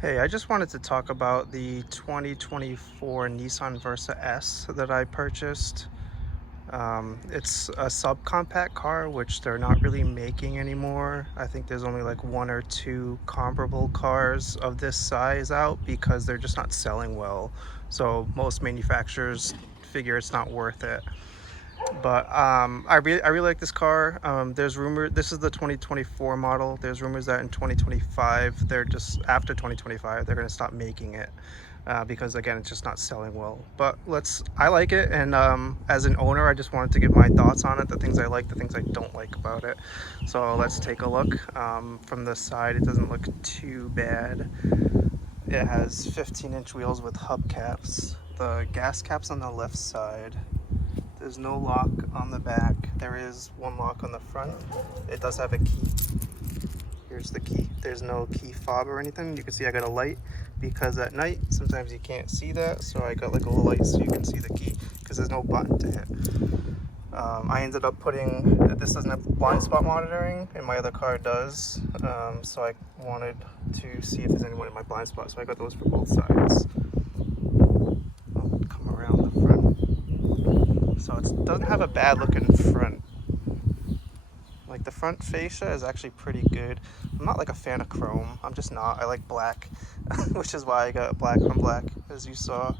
Hey, I just wanted to talk about the 2024 Nissan Versa S that I purchased. It's a subcompact car, which they're not really making anymore. I think there's only like one or two comparable cars of this size out because they're just not selling well. So most manufacturers figure it's not worth it. But I really like this car. There's rumor this is the 2024 model. There's rumors that in 2025 they're just after 2025 they're gonna stop making it because again it's just not selling well. But I like it, and as an owner I just wanted to give my thoughts on it, the things I like, the things I don't like about it. So let's take a look. From the side it doesn't look too bad. It has 15-inch wheels with hubcaps. The gas cap's on the left side. There's no lock on the back. There is one lock on the front. It does have a key. Here's the key. There's no key fob or anything. You can see I got a light because at night sometimes you can't see that, so I got like a little light so you can see the key because there's no button to hit. I ended up putting, this doesn't have blind spot monitoring and my other car does, so I wanted to see if there's anyone in my blind spot, so I got those for both sides. I'll come around the front. So it doesn't have a bad looking front. Like the front fascia is actually pretty good. I'm not like a fan of chrome. I'm just not. I like black, which is why I got black on black, as you saw.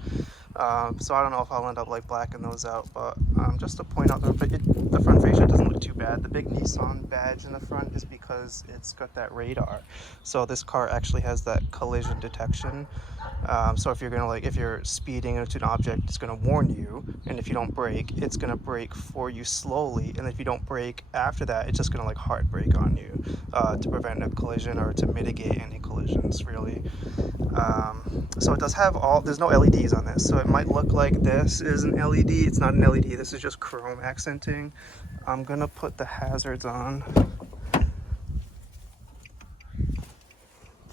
So I don't know if I'll end up like blacking those out, but just to point out, the front fascia doesn't look too bad. The big Nissan badge in the front is because it's got that radar. So this car actually has that collision detection. So if you're speeding into an object, it's gonna warn you, and if you don't brake, it's gonna brake for you slowly, and if you don't brake after that, it's just gonna like hard brake on you to prevent a collision or to mitigate any collisions, really. So it does have there's no LEDs on this, so it might look like this is an LED. It's not an LED, this is just chrome accenting. I'm gonna put the hazards on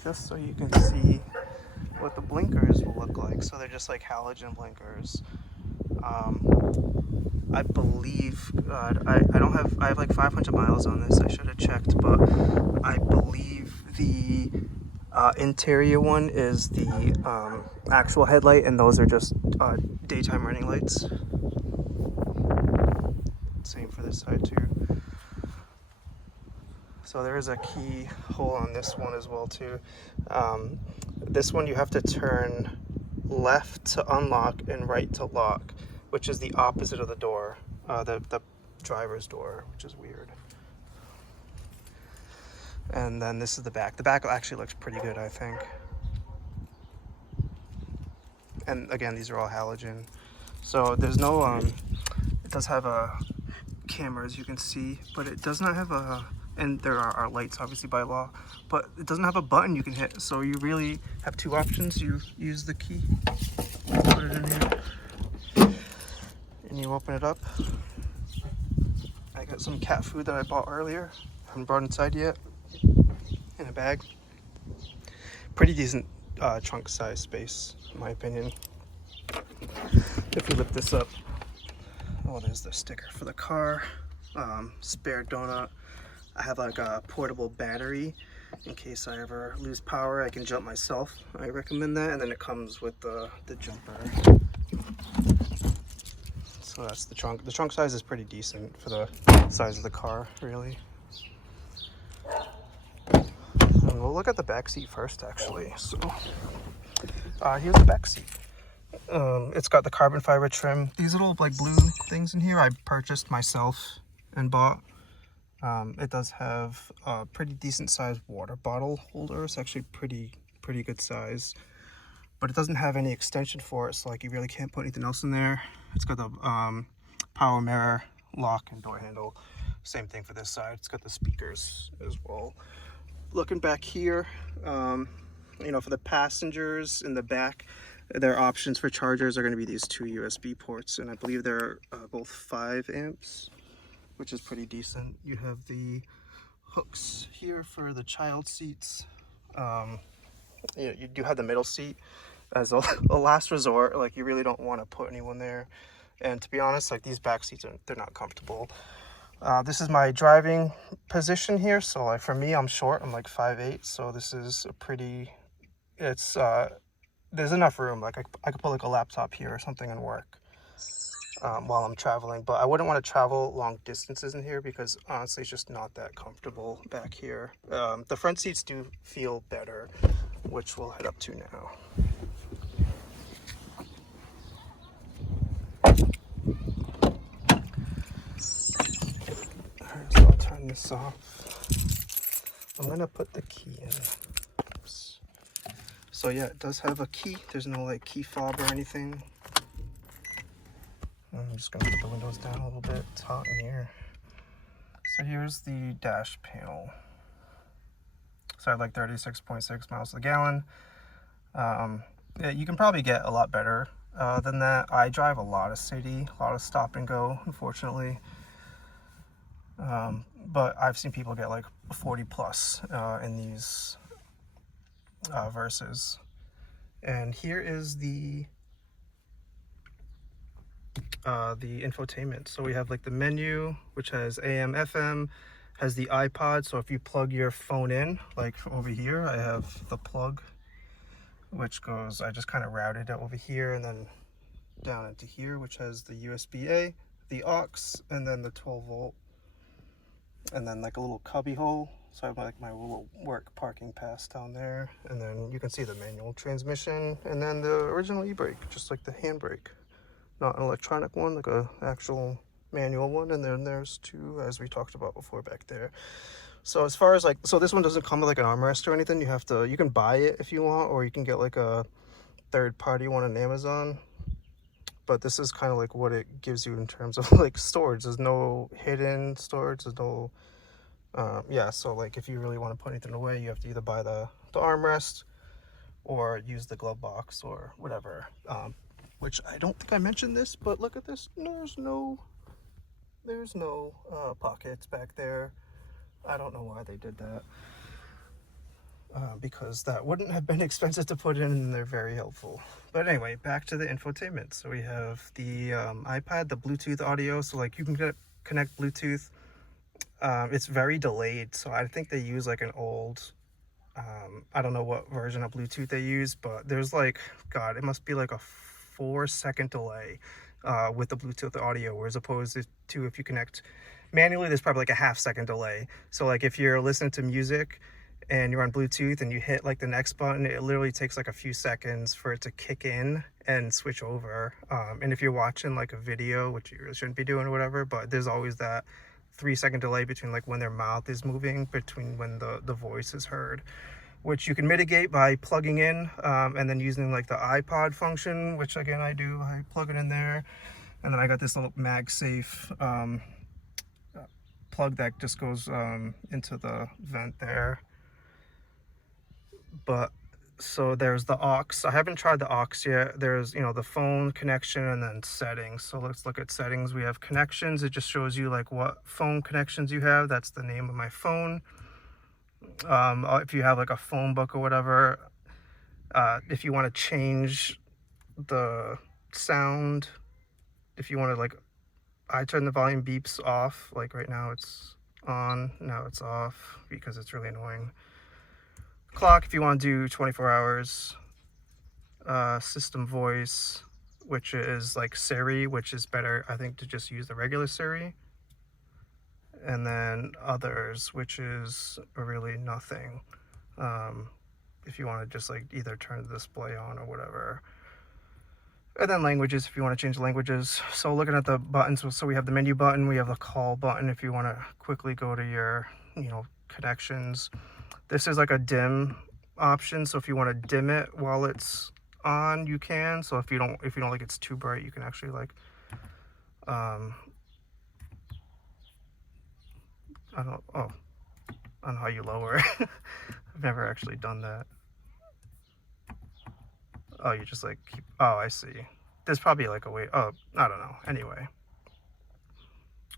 just so you can see what the blinkers will look like. So they're just like halogen blinkers. I believe, God, I have like 500 miles on this. I should have checked, but I believe the interior one is the actual headlight, and those are just daytime running lights. Same for this side too. So there is a key hole on this one as well too. This one you have to turn left to unlock and right to lock, which is the opposite of the door, the driver's door, which is weird. And then this is the back. The back actually looks pretty good, I think. And again, these are all halogen. So there's no, it does have a camera, as you can see, but it does not have a, and there are lights obviously by law, but it doesn't have a button you can hit. So you really have two options. You use the key, put it in here, and you open it up. I got some cat food that I bought earlier. Haven't brought inside yet, in a bag. Pretty decent trunk size space, in my opinion. If we lift this up, oh, there's the sticker for the car. Spare donut. I have like a portable battery in case I ever lose power. I can jump myself. I recommend that. And then it comes with the jumper. So that's the trunk. The trunk size is pretty decent for the size of the car, really. And we'll look at the back seat first, actually. So here's the back seat. It's got the carbon fiber trim. These little like blue things in here I purchased myself and bought. It does have a pretty decent sized water bottle holder. It's actually pretty good size, but it doesn't have any extension for it, so like you really can't put anything else in there. It's got the power mirror, lock, and door handle. Same thing for this side. It's got the speakers as well. Looking back here, you know, for the passengers in the back, their options for chargers are going to be these two USB ports, and I believe they're both 5 amps, which is pretty decent. You have the hooks here for the child seats. You do have the middle seat as a last resort. Like, you really don't want to put anyone there. And to be honest, like, these back seats they're not comfortable. This is my driving position here. So like for me, I'm short. I'm like 5'8", so this is a pretty it's there's enough room. Like I could put like a laptop here or something and work while I'm traveling. But I wouldn't want to travel long distances in here because honestly, it's just not that comfortable back here. The front seats do feel better, which we'll head up to now. Alright, so I'll turn this off. I'm gonna put the key in. Oops. So yeah, it does have a key. There's no like key fob or anything. I'm just gonna put the windows down a little bit. It's hot in here. So here's the dash panel. So I have like 36.6 miles to the gallon. Yeah, you can probably get a lot better than that. I drive a lot of city, a lot of stop and go, unfortunately. But I've seen people get like 40 plus in these Versas. And here is the infotainment. So we have like the menu, which has AM, FM, has the iPod. So if you plug your phone in, like over here, I have the plug, which goes, I just kind of routed it over here and then down into here, which has the USB-A, the aux, and then the 12 volt, and then like a little cubby hole. So I have like my little work parking pass down there, and then you can see the manual transmission, and then the original e-brake, just like the handbrake. Not an electronic one, like a actual manual one, and then there's two, as we talked about before, back there. So as far as like, so this one doesn't come with like an armrest or anything. You can buy it if you want, or you can get like a third-party one on Amazon. But this is kind of like what it gives you in terms of like storage. There's no hidden storage. There's no, yeah. So like if you really want to put anything away, you have to either buy the armrest or use the glove box or whatever. Which I don't think I mentioned this, but look at this. There's no pockets back there. I don't know why they did that. Because that wouldn't have been expensive to put in, and they're very helpful. But anyway, back to the infotainment. So we have the iPad, the Bluetooth audio. So like you can connect Bluetooth. It's very delayed. So I think they use like an old, I don't know what version of Bluetooth they use, but there's like, God, it must be like a 4-second delay with the Bluetooth audio, whereas opposed to if you connect manually, there's probably like a half-second delay. So like if you're listening to music and you're on Bluetooth and you hit like the next button, it literally takes like a few seconds for it to kick in and switch over. And if you're watching like a video, which you really shouldn't be doing or whatever, but there's always that 3-second delay between like when their mouth is moving, between when the voice is heard, which you can mitigate by plugging in and then using like the iPod function, which again I do. I plug it in there, and then I got this little MagSafe plug that just goes into the vent there. But so there's the aux. I haven't tried the aux yet. There's, you know, the phone connection and then settings. So let's look at settings. We have connections. It just shows you like what phone connections you have. That's the name of my phone. If you have like a phone book or whatever, if you want to change the sound, if you want to like, I turn the volume beeps off. Like right now it's on, now it's off because it's really annoying. Clock, if you want to do 24 hours. System voice, which is like Siri, which is better, I think, to just use the regular Siri. And then others, which is really nothing. If you want to just like either turn the display on or whatever. And then languages, if you want to change languages. So looking at the buttons, so we have the menu button, we have the call button if you want to quickly go to your, you know, connections. This is like a dim option, so if you want to dim it while it's on, you can. So if you don't like it's too bright, you can actually like I don't know how you lower it. I've never actually done that. Oh, you just like keep, oh, I see. There's probably like a way, oh, I don't know. Anyway.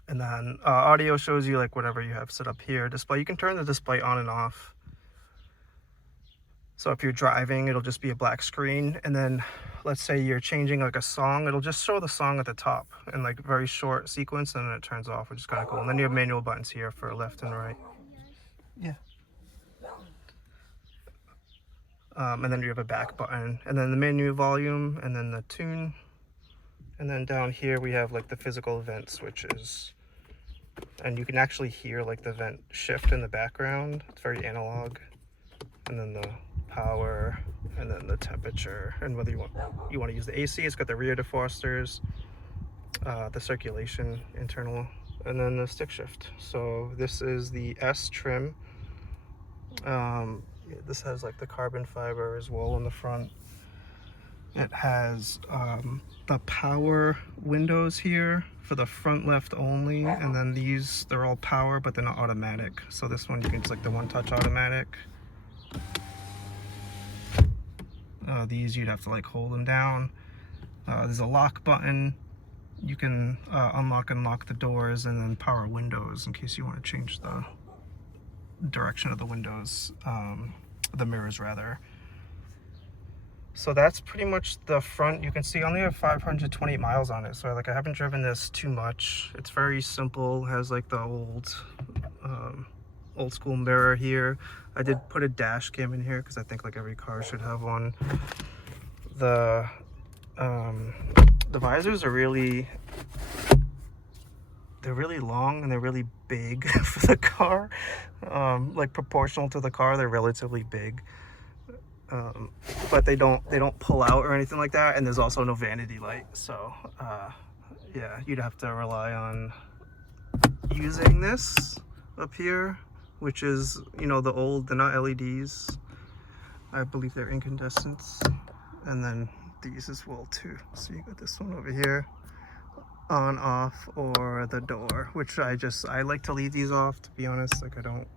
And then audio shows you like whatever you have set up here. Display, you can turn the display on and off. So if you're driving, it'll just be a black screen. And then let's say you're changing like a song, it'll just show the song at the top in like very short sequence, and then it turns off, which is kind of cool. And then you have manual buttons here for left and right. Yeah. and then you have a back button, and then the menu volume, and then the tune. And then down here we have like the physical vent switches, and you can actually hear like the vent shift in the background. It's very analog. And then the power, and then the temperature, and whether you want to use the AC. It's got the rear defrosters, the circulation internal, and then the stick shift. So this is the S trim. This has like the carbon fiber as well in the front. It has the power windows here for the front left only, and then these, they're all power, but they're not automatic. So this one, you can just like the one-touch automatic. These you'd have to like hold them down. There's a lock button. You can unlock and lock the doors, and then power windows in case you want to change the direction of the windows, the mirrors rather. So that's pretty much the front. You can see I only have 528 miles on it, so like I haven't driven this too much. It's very simple. It has like the old school mirror here. I did put a dash cam in here because I think like every car should have one. The visors are really long, and they're really big for the car. Like proportional to the car, they're relatively big. But they don't pull out or anything like that, and there's also no vanity light. So yeah, you'd have to rely on using this up here, which is, you know, they're not LEDs. I believe they're incandescents. And then these as well too. So you got this one over here, on, off, or the door, which I like to leave these off, to be honest. Like I don't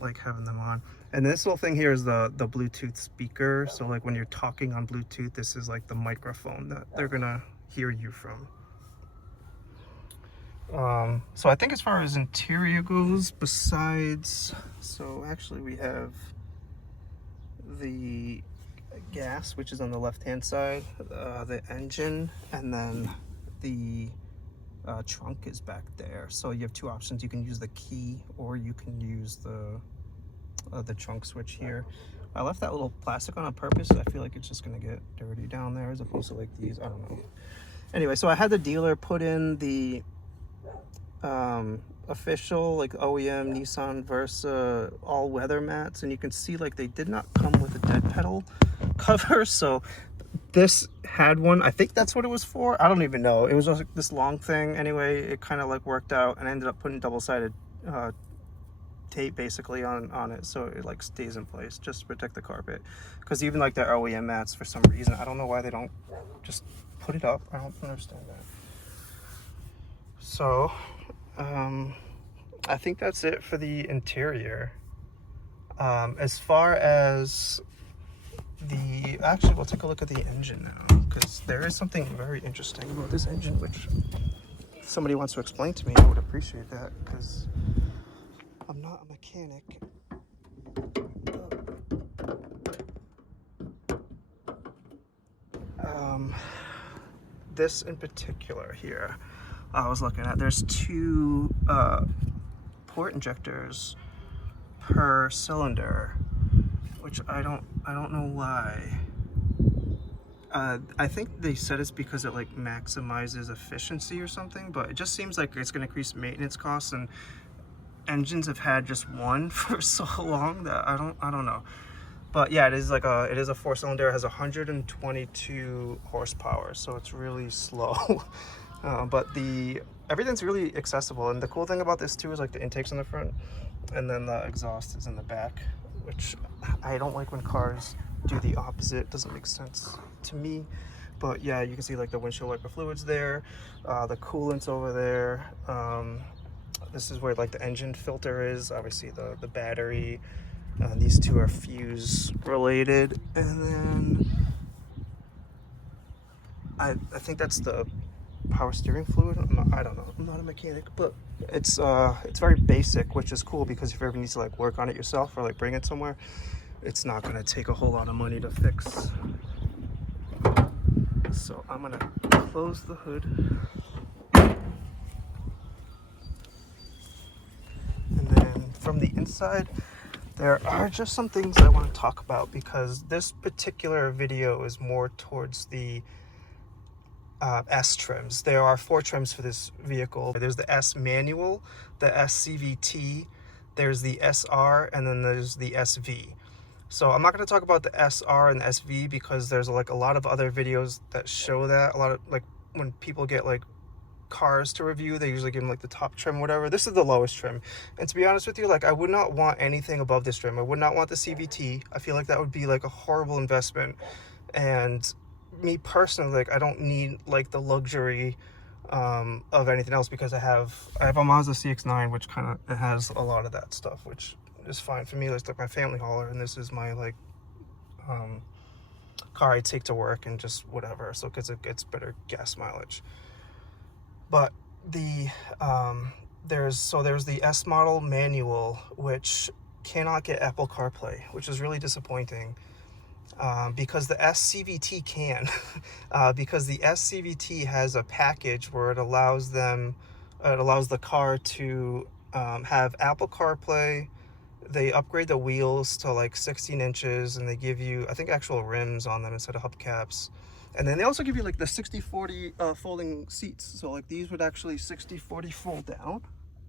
like having them on. And this little thing here is the Bluetooth speaker. So like when you're talking on Bluetooth, this is like the microphone that they're gonna hear you from. So I think as far as interior goes, besides, so actually we have the gas, which is on the left hand side, the engine, and then the trunk is back there. So you have two options. You can use the key, or you can use the trunk switch here. I left that little plastic on purpose. I feel like it's just gonna get dirty down there, as opposed to like these, I don't know. Anyway, so I had the dealer put in the official like OEM Nissan Versa all-weather mats, and you can see like they did not come with a dead pedal cover. So this had one. I think that's what it was for. I don't even know. It was just like this long thing. Anyway, it kind of like worked out, and I ended up putting double-sided tape basically on it, so it like stays in place just to protect the carpet. Because even like their OEM mats, for some reason, I don't know why they don't just put it up. I don't understand that. So I think that's it for the interior. As far as actually, we'll take a look at the engine now, because there is something very interesting about this engine, which if somebody wants to explain to me, I would appreciate that, because I'm not a mechanic. This in particular here, I was looking at, there's two port injectors per cylinder, which I don't know why. I think they said it's because it like maximizes efficiency or something, but it just seems like it's going to increase maintenance costs, and engines have had just one for so long that I don't know. But yeah, it is a 4-cylinder. It has 122 horsepower, so it's really slow. But everything's really accessible, and the cool thing about this too is like the intake's in the front, and then the exhaust is in the back, which I don't like when cars do the opposite. It doesn't make sense to me. But yeah, you can see like the windshield wiper fluids there, the coolant's over there. This is where like the engine filter is, obviously the battery. These two are fuse related, and then I think that's the power steering fluid. I don't know. I'm not a mechanic, but it's very basic, which is cool, because if you ever need to like work on it yourself or like bring it somewhere, it's not going to take a whole lot of money to fix. So I'm going to close the hood. And then from the inside, there are just some things I want to talk about because this particular video is more towards the S trims. There are 4 trims for this vehicle. There's the S manual, the S CVT, there's the SR, and then there's the SV. So I'm not going to talk about the SR and the SV because there's like a lot of other videos that show that. A lot of, like, when people get like cars to review, they usually give them like the top trim, whatever. This is the lowest trim, and to be honest with you, like, I would not want anything above this trim. I would not want the CVT. I feel like that would be like a horrible investment, and me personally, like, I don't need like the luxury of anything else because I have a Mazda CX-9, which kind of, it has a lot of that stuff, which is fine for me. It's like my family hauler, and this is my like car I take to work and just whatever, so because it gets better gas mileage. But the there's the S model manual, which cannot get Apple CarPlay, which is really disappointing. Because the SCVT can, because the SCVT has a package where it allows the car to have Apple CarPlay. They upgrade the wheels to like 16 inches, and they give you, I think, actual rims on them instead of hubcaps. And then they also give you like the 60/40 folding seats. So like these would actually 60/40 fold down,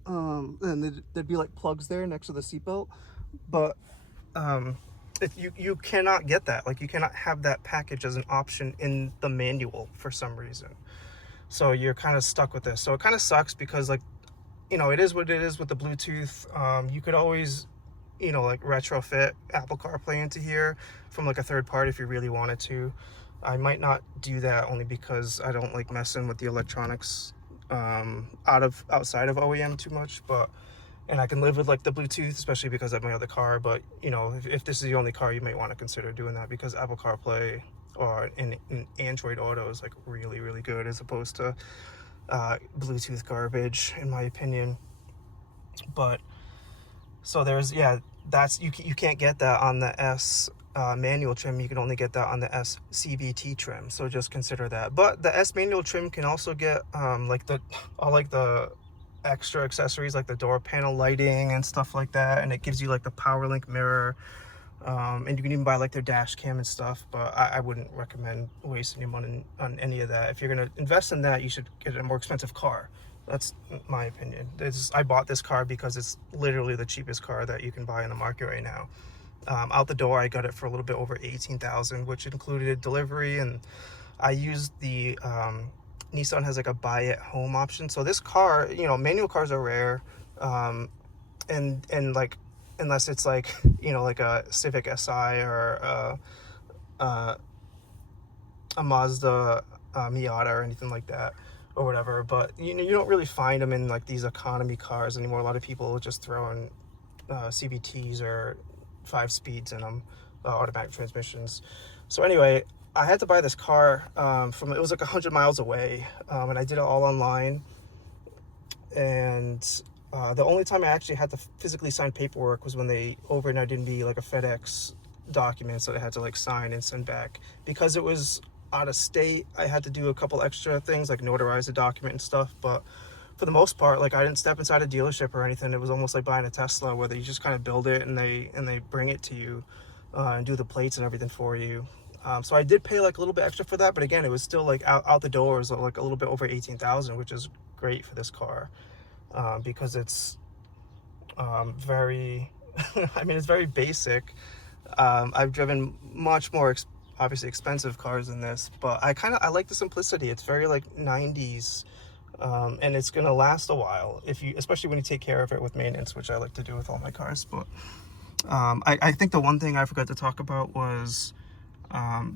and there'd be like plugs there next to the seatbelt. But you cannot get that. Like, you cannot have that package as an option in the manual for some reason. So you're kind of stuck with this. So it kind of sucks because, like, you know, it is what it is with the Bluetooth. You could always, you know, like, retrofit Apple CarPlay into here from like a third party if you really wanted to. I might not do that only because I don't like messing with the electronics outside of OEM too much, and I can live with like the Bluetooth, especially because I have my other car. But you know, if this is the only car, you might want to consider doing that because Apple CarPlay or in Android Auto is like really, really good as opposed to Bluetooth garbage, in my opinion. But so there's, yeah, that's, you can't get that on the S manual trim. You can only get that on the S CVT trim, so just consider that. But the S manual trim can also get like the extra accessories like the door panel lighting and stuff like that, and it gives you like the power link mirror, and you can even buy like their dash cam and stuff. But I wouldn't recommend wasting your money on any of that. If you're going to invest in that, you should get a more expensive car. That's my opinion. I bought this car because it's literally the cheapest car that you can buy in the market right now. Out the door, I got it for a little bit over $18,000, which included delivery, and I used the Nissan has like a buy at home option. So this car, you know, manual cars are rare, and like, unless it's like, you know, like a Civic Si or a Mazda Miata or anything like that, or whatever. But you know, you don't really find them in like these economy cars anymore. A lot of people just throw in CVTs or 5 speeds in them, automatic transmissions. So anyway, I had to buy this car it was like 100 miles away, and I did it all online. And the only time I actually had to physically sign paperwork was when they overnighted me like a FedEx document that I had to like sign and send back. Because it was out of state, I had to do a couple extra things like notarize the document and stuff. But for the most part, like, I didn't step inside a dealership or anything. It was almost like buying a Tesla, where you just kind of build it and they bring it to you and do the plates and everything for you. So I did pay like a little bit extra for that, but again, it was still like out the doors, like a little bit over 18,000, which is great for this car, because it's very, I mean, it's very basic. I've driven much more obviously expensive cars than this, but I like the simplicity. It's very like 90s. And it's gonna last a while especially when you take care of it with maintenance, which I like to do with all my cars. But I think the one thing I forgot to talk about was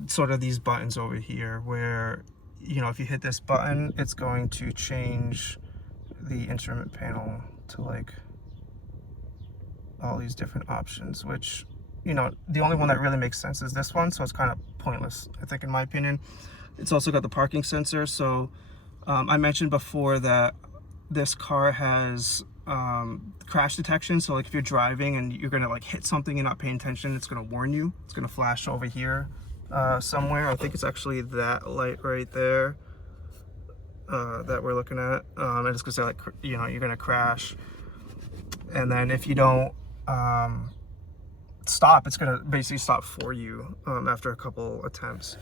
sort of these buttons over here, where, you know, if you hit this button, it's going to change the instrument panel to like all these different options, which, you know, the only one that really makes sense is this one, so it's kind of pointless, I think, in my opinion. It's also got the parking sensor. So I mentioned before that this car has crash detection. So like, if you're driving and you're gonna like hit something and not paying attention, it's gonna warn you. It's gonna flash over here somewhere. I think it's actually that light right there that we're looking at, and it's gonna say like, you know, you're gonna crash. And then if you don't stop, it's gonna basically stop for you after a couple attempts.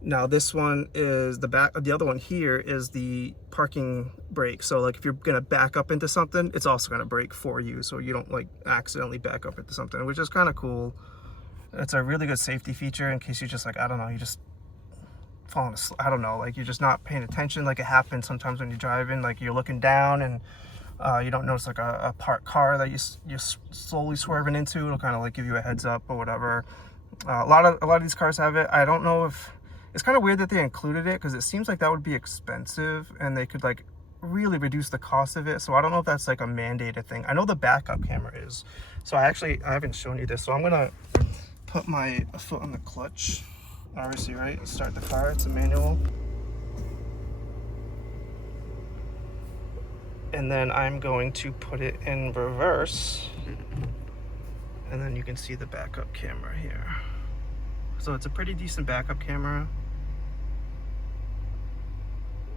Now this one is the other one here is the parking brake. So like if you're gonna back up into something, it's also gonna brake for you, so you don't like accidentally back up into something, which is kind of cool. It's a really good safety feature in case you just like, I don't know, you just falling asleep, I don't know, like you're just not paying attention. Like it happens sometimes when you're driving, like you're looking down and you don't notice like a parked car that you're slowly swerving into. It'll kind of like give you a heads up or whatever. A lot of these cars have it. I don't know if it's kind of weird that they included it, because it seems like that would be expensive and they could like really reduce the cost of it. So I don't know if that's like a mandated thing. I know the backup camera is. So I haven't shown you this. So I'm gonna put my foot on the clutch. Obviously, right? Start the car. It's a manual. And then I'm going to put it in reverse. And then you can see the backup camera here. So it's a pretty decent backup camera.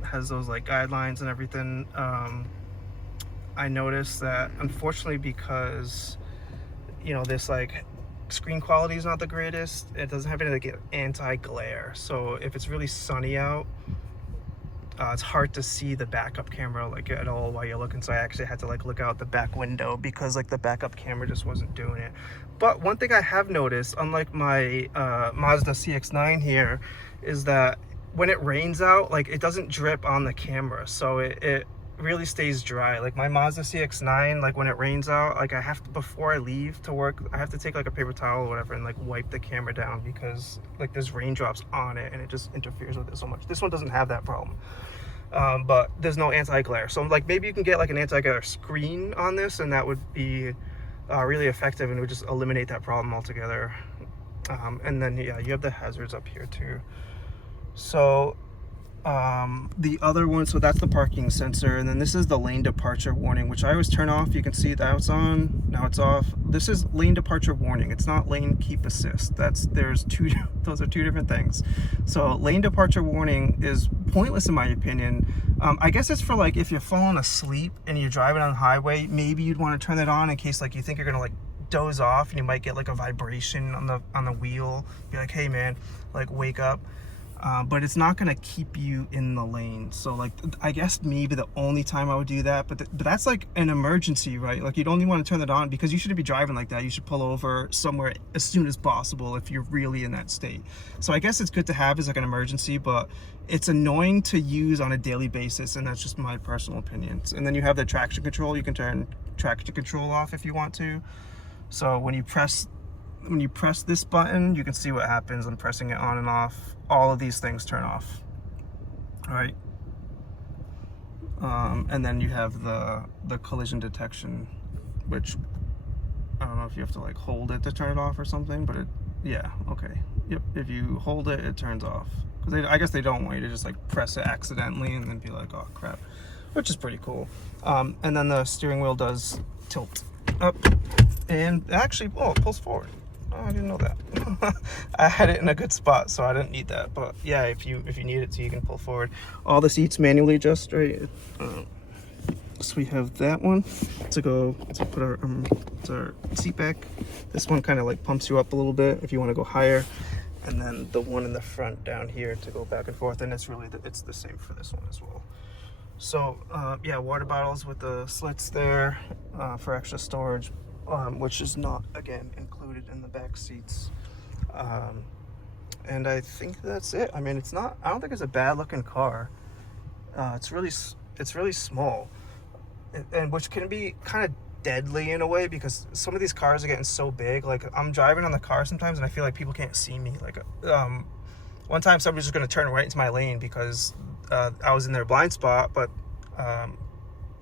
It has those like guidelines and everything. I noticed that unfortunately, because you know this like screen quality is not the greatest, it doesn't have any like anti-glare. So if it's really sunny out, it's hard to see the backup camera like at all while you're looking. So I actually had to like look out the back window because like the backup camera just wasn't doing it. But one thing I have noticed, unlike my Mazda CX-9 here, is that when it rains out, like it doesn't drip on the camera, so it really stays dry. Like my Mazda CX-9, like when it rains out, like I have to, before I leave to work, I have to take like a paper towel or whatever and like wipe the camera down, because like there's raindrops on it and it just interferes with it so much. This one doesn't have that problem. But there's no anti-glare, so like maybe you can get like an anti-glare screen on this, and that would be really effective and it would just eliminate that problem altogether. And then yeah, you have the hazards up here too. So the other one, so that's the parking sensor, and then this is the lane departure warning, which I always turn off. You can see that it's on, now it's off. This is lane departure warning, it's not lane keep assist. Those are two different things. So lane departure warning is pointless in my opinion. I guess it's for like if you're falling asleep and you're driving on the highway, maybe you'd want to turn that on in case like you think you're gonna like doze off and you might get like a vibration on the wheel. Be like, hey man, like wake up. But it's not gonna keep you in the lane. So like, I guess maybe the only time I would do that, but that's like an emergency, right? Like you'd only want to turn it on because you shouldn't be driving like that. You should pull over somewhere as soon as possible if you're really in that state. So I guess it's good to have as like an emergency, but it's annoying to use on a daily basis, and that's just my personal opinions. And then you have the traction control. You can turn traction control off if you want to. So when you press this button, you can see what happens. I'm pressing it on and off. All of these things turn off. All right. And then you have the collision detection, which I don't know if you have to like hold it to turn it off or something, but yeah, okay. Yep, if you hold it, it turns off. Because I guess they don't want you to just like press it accidentally and then be like, oh crap, which is pretty cool. And then the steering wheel does tilt up and actually, oh, it pulls forward. Oh, I didn't know that. I had it in a good spot, so I didn't need that. But yeah, if you need it to, you can pull forward. All the seats manually adjust, right? So we have that one to put our seat back. This one kind of like pumps you up a little bit if you want to go higher, and then the one in the front down here to go back and forth. And it's really it's the same for this one as well. So yeah, water bottles with the slits there for extra storage. Which is not, again, included in the back seats. And I think that's it. I mean, I don't think it's a bad looking car. It's really small, and which can be kind of deadly in a way, because some of these cars are getting so big. Like I'm driving on the car sometimes and I feel like people can't see me. Like one time somebody's just going to turn right into my lane because I was in their blind spot, but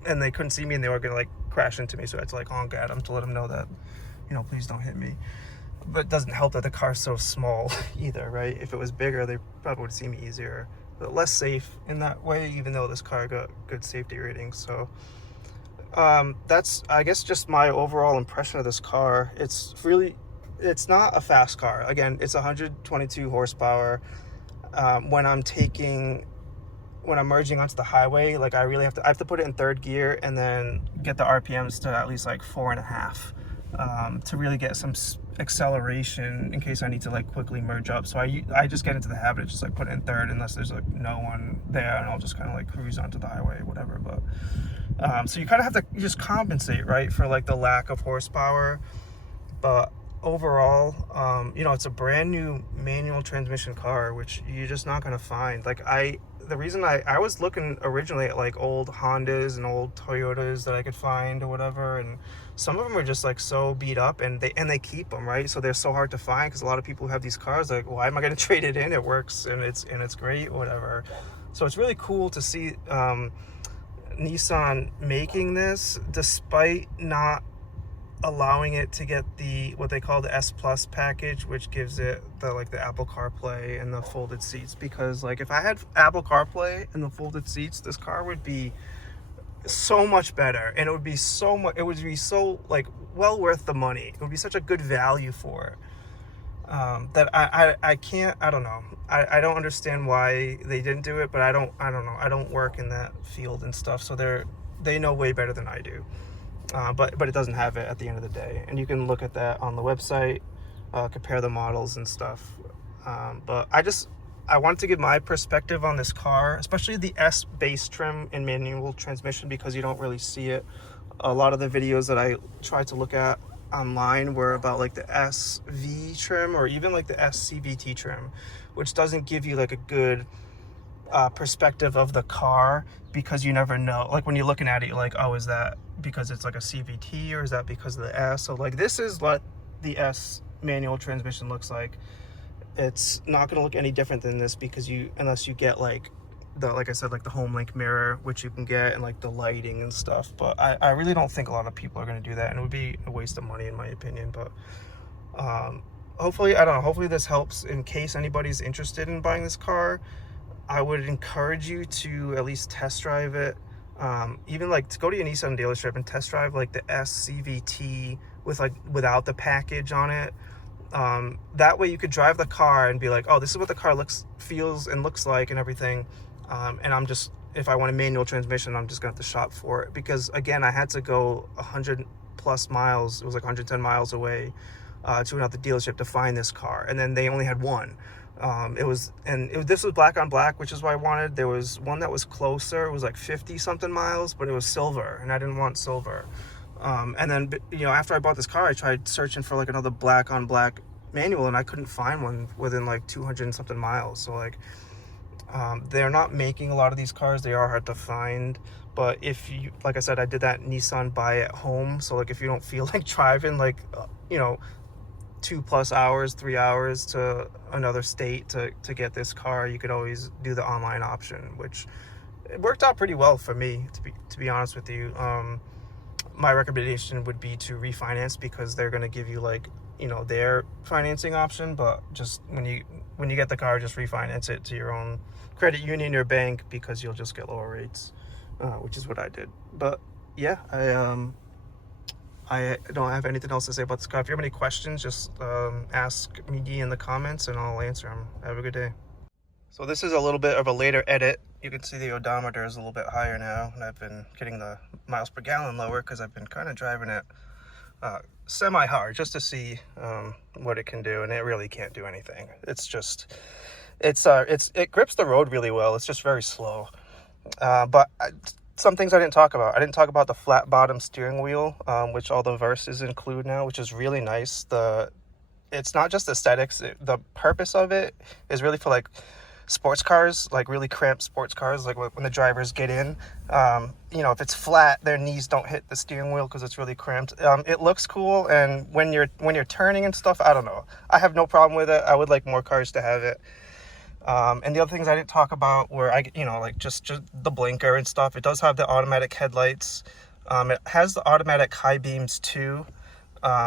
and they couldn't see me and they were going to like crash into me, so I had to like honk at them to let them know that, you know, please don't hit me. But it doesn't help that the car's so small either, right? If it was bigger, they probably would see me easier, but less safe in that way, even though this car got good safety ratings. So that's, I guess, just my overall impression of this car. It's not a fast car. Again, it's 122 horsepower. When I'm merging onto the highway, like I have to put it in third gear and then get the RPMs to at least like 4.5 to really get some acceleration in case I need to like quickly merge up. So I just get into the habit of just like putting in third unless there's like no one there, and I'll just kind of like cruise onto the highway or whatever. But so you kind of have to just compensate, right, for like the lack of horsepower. But overall, you know, it's a brand new manual transmission car, which you're just not going to find. Like the reason I was looking originally at like old Hondas and old Toyotas that I could find or whatever, and some of them are just like so beat up, and they keep them, right? So they're so hard to find because a lot of people who have these cars, like, why am I going to trade it in? It works and it's great, whatever. So it's really cool to see Nissan making this despite not allowing it to get the what they call the S Plus package, which gives it the like the Apple CarPlay and the folded seats. Because like if I had Apple CarPlay and the folded seats, this car would be so much better, and it would be so like well worth the money. It would be such a good value for it. That I can't, I don't know, I don't understand why they didn't do it, but I don't know, I don't work in that field and stuff, so they know way better than I do. But it doesn't have it at the end of the day, and you can look at that on the website, compare the models and stuff. But I wanted to give my perspective on this car, especially the S base trim and manual transmission, because you don't really see it. A lot of the videos that I tried to look at online were about like the SV trim or even like the SCVT trim, which doesn't give you like a good perspective of the car, because you never know. Like when you're looking at it, you're like, oh, is that because it's like a CVT, or is that because of the S? So like this is what the S manual transmission looks like. It's not going to look any different than this, because unless you get like I said, like the home link mirror, which you can get, and like the lighting and stuff. But I really don't think a lot of people are going to do that, and it would be a waste of money in my opinion. But hopefully, I don't know, hopefully this helps in case anybody's interested in buying this car. I would encourage you to at least test drive it. Even like to go to your Nissan dealership and test drive like the SCVT without the package on it. That way you could drive the car and be like, oh, this is what the car feels and looks like and everything. And if I want a manual transmission, I'm just gonna have to shop for it, because again, I had to go 100 plus miles. It was like 110 miles away to another dealership to find this car, and then they only had one. This was black on black, which is what I wanted. There was one that was closer. It was like 50 something miles, but it was silver, and I didn't want silver. And then, you know, after I bought this car, I tried searching for like another black on black manual, and I couldn't find one within like 200 and something miles. So like, they're not making a lot of these cars. They are hard to find. But if you, like I said, I did that Nissan buy at home. So like if you don't feel like driving like, you know, 2+ hours, 3 hours to another state to get this car, you could always do the online option, which it worked out pretty well for me, to be honest with you. My recommendation would be to refinance, because they're going to give you like, you know, their financing option. But just when you get the car, just refinance it to your own credit union or bank, because you'll just get lower rates, which is what I did. But yeah, I don't have anything else to say about this car. If you have any questions, just ask me in the comments and I'll answer them. Have a good day. So this is a little bit of a later edit. You can see the odometer is a little bit higher now, and I've been getting the miles per gallon lower because I've been kind of driving it semi-hard just to see what it can do, and it really can't do anything. It's just, it grips the road really well. It's just very slow. Some things I didn't talk about. I didn't talk about the flat bottom steering wheel, which all the Versas include now, which is really nice. It's not just aesthetics. The purpose of it is really for like sports cars, like really cramped sports cars, like when the drivers get in. You know, if it's flat, their knees don't hit the steering wheel because it's really cramped. It looks cool, and when you're turning and stuff, I don't know. I have no problem with it. I would like more cars to have it. And the other things I didn't talk about were, like just the blinker and stuff. It does have the automatic headlights. It has the automatic high beams too.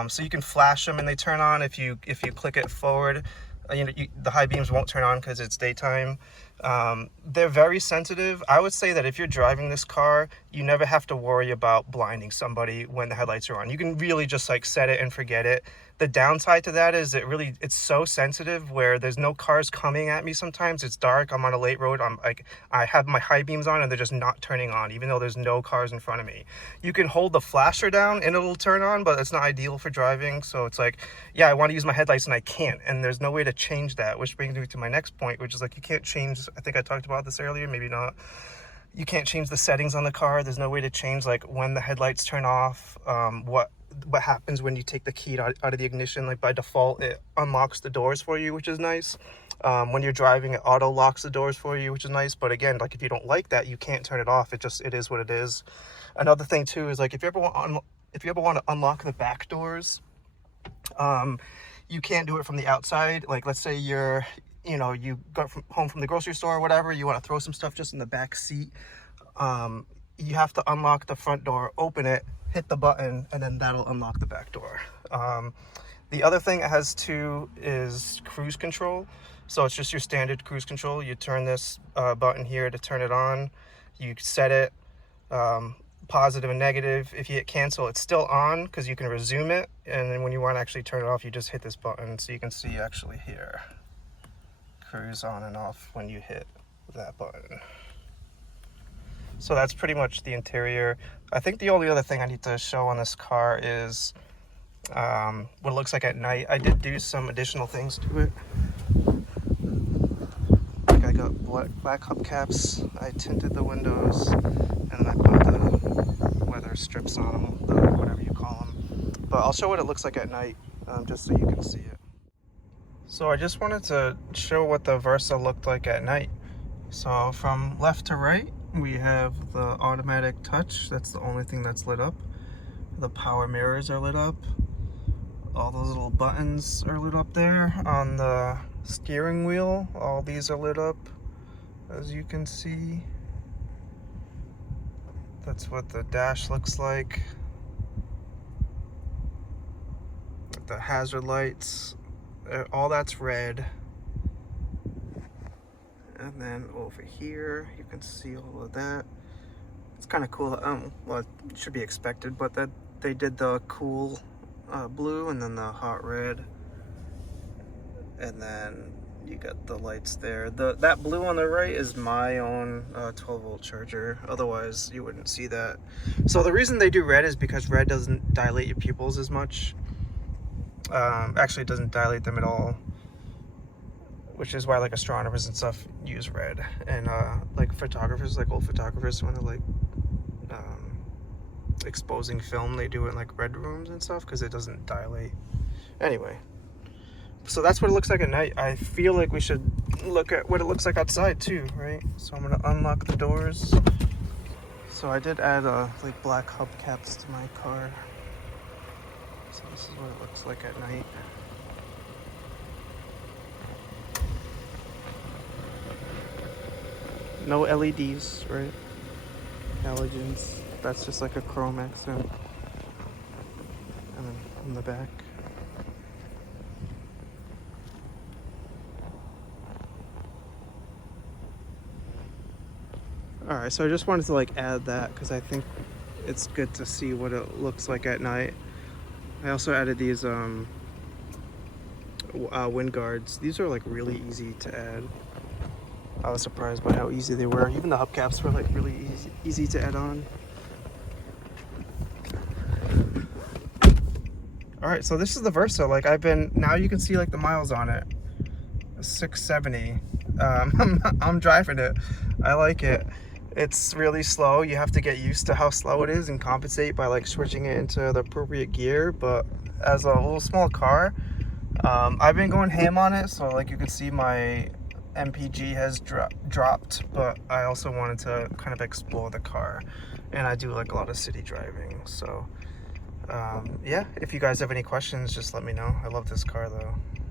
So you can flash them and they turn on if you click it forward. The high beams won't turn on because it's daytime. They're very sensitive. I would say that if you're driving this car, you never have to worry about blinding somebody when the headlights are on. You can really just like set it and forget it. The downside to that is it's so sensitive where there's no cars coming at me sometimes. It's dark, I'm on a late road, I have my high beams on and they're just not turning on even though there's no cars in front of me. You can hold the flasher down and it'll turn on, but it's not ideal for driving. So it's like, yeah, I want to use my headlights and I can't, and there's no way to change that, which brings me to my next point, which is like, you can't change, I think I talked about this earlier, maybe not. You can't change the settings on the car. There's no way to change like when the headlights turn off, what happens when you take the key out of the ignition. Like by default it unlocks the doors for you, which is nice. When you're driving, it auto locks the doors for you, which is nice. But again, like if you don't like that, you can't turn it off. It is what it is. Another thing too is like if you ever want to unlock the back doors, you can't do it from the outside. Like let's say you got home from the grocery store or whatever, you want to throw some stuff just in the back seat. You have to unlock the front door, open it, hit the button, and then that'll unlock the back door. The other thing it has too is cruise control. So it's just your standard cruise control. You turn this button here to turn it on. You set it positive and negative. If you hit cancel, it's still on because you can resume it. And then when you want to actually turn it off, you just hit this button. So you can see actually here, cruise on and off when you hit that button. So that's pretty much the interior. I think the only other thing I need to show on this car is what it looks like at night. I did do some additional things to it. Like I got black hubcaps, I tinted the windows, and then I put the weather strips on them, whatever you call them. But I'll show what it looks like at night, just so you can see it. So I just wanted to show what the Versa looked like at night. So from left to right, we have the automatic touch. That's the only thing that's lit up. The power mirrors are lit up. All those little buttons are lit up there. On the steering wheel, all these are lit up, as you can see. That's what the dash looks like. The hazard lights, all that's red. And then over here, you can see all of that. It's kind of cool. Well, it should be expected, but that they did the cool blue and then the hot red. And then you got the lights there. That blue on the right is my own 12-volt charger. Otherwise, you wouldn't see that. So the reason they do red is because red doesn't dilate your pupils as much. Actually, it doesn't dilate them at all, which is why like astronomers and stuff use red. And like photographers, like old photographers, when they're like exposing film, they do it in like red rooms and stuff because it doesn't dilate. Anyway, so that's what it looks like at night. I feel like we should look at what it looks like outside too, right? So I'm gonna unlock the doors. So I did add like black hubcaps to my car. So this is what it looks like at night. No LEDs, right? Halogens. That's just like a chrome accent. And then on the back. Alright, so I just wanted to like add that because I think it's good to see what it looks like at night. I also added these wind guards. These are like really easy to add. I was surprised by how easy they were. Even the hubcaps were like really easy to add on. All right, so this is the Versa. Like now you can see like the miles on it. 670. I'm driving it. I like it. It's really slow. You have to get used to how slow it is and compensate by like switching it into the appropriate gear. But as a little small car, I've been going ham on it. So like you can see my MPG has dropped, but I also wanted to kind of explore the car, and I do like a lot of city driving. So yeah, if you guys have any questions, just let me know. I love this car though.